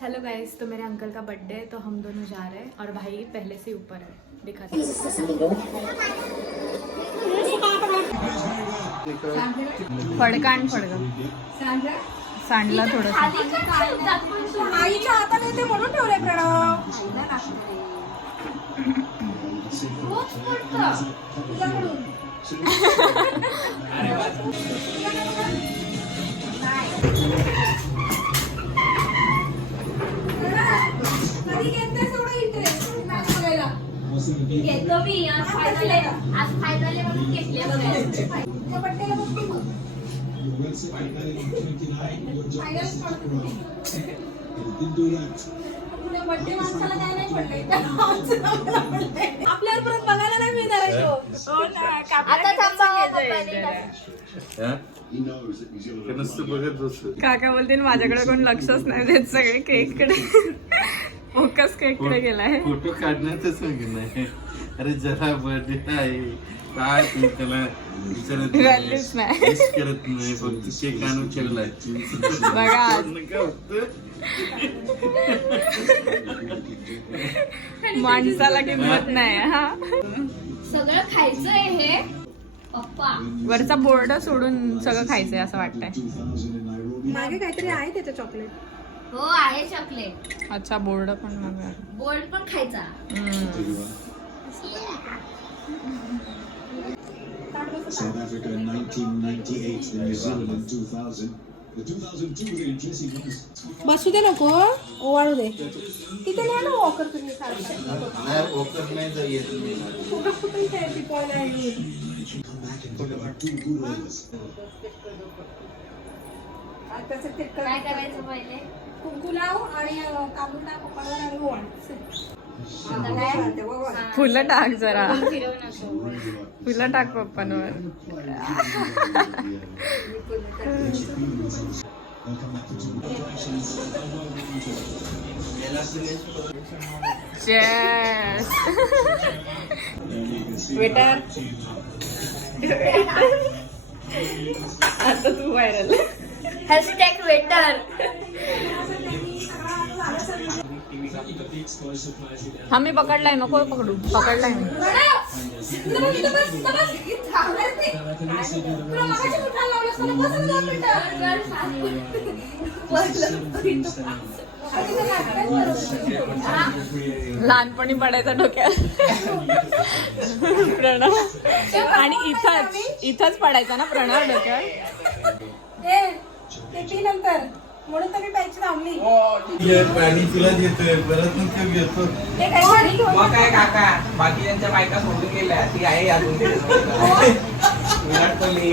Hello guys, तो मेरे uncle का बर्थडे है तो हम दोनों जा रहे हैं और भाई पहले से ऊपर है। दिखाते फडका आणि फडका सांडला थोडं आईच्या हाताने ते म्हणून ठेवलंय प्रणव. कधी घेतलंयस एवढं इंटरेस्ट मॅच बघायला? घेतो मी. आज फायनल आहे म्हणून घेतले बघायला. तुझ्या बड्डेला बघते मग. तुझ्या बड्डे माणसाला काय नाही पडलंय. आपल्यावर परत बघायला नाही मिळणार आहे तो. आता थांबा. काका बोलतील माझ्याकडे कोण लक्षच नाही देत, सगळे केक कडे फोकस केक कडे गेलाय. फोटो काढण्यातच नाही. अरे जरा बर्थडे आहे काय तुम्ही त्याला विचारत व्हॅल्यूच नाही. विश करत नाही, फक्त केक आणून ठेवलाय. बघा आज. काय होतं? माणसाला किंमत नाही हा. सगळं खायचं आहे हे पप्पा. वरचा बोर्ड सोडून सगळं खायचंय असं वाटतंय. मागे काहीतरी आहे त्याचं चॉकलेट. हो आहे चॉकलेट. अच्छा बोर्ड पण मग गोल्ड पण खायचा. South Africa in 1998, New Zealand in 2000. The 2002 was interesting ones. बसू दे नको, ओवाळू दे. तिथे नाही ना वॉकर तुम्ही नाही, ओकर नाही जाऊ येत मी. कुठं खेळती पॉइंट आहे. Come back and talk about two good ones. त्याचं ते काय करायचं पहिले? कुंकू लाव आणि तांदूळ टाक पप्पावर आणि ओवाळ. फुलं टाक जरा. फिरवू नको. फुलं टाक पप्पांवर. Cheers. वेटर आता तू व्हायरल. Hashtag waiter. हा मी पकडलाय, नको पकडू. पकडलाय मी. लहानपणी पडायचा डोक्यात प्रणव. आणि इथंच पडायचा ना प्रणव डोक्यात. ते नंतर म्हणून तर मी प्यायची थांबली. पाणी तुला देतोय परत मग ते घेतो. ते काय पाणी घेऊन मग काय काका बाकी ज्यांच्या बायका सोडून गेल्या ती आहे अजून विराट कोहली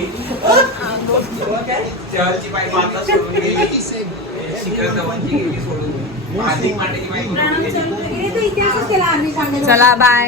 काय शहरची बायको आता सोडून गेली. शिखर धवनची गेली सोडून. हार्दिक पांड्याची बायको सोडून गेली. इतिहासच केला आम्ही सांगायला. चला बाय.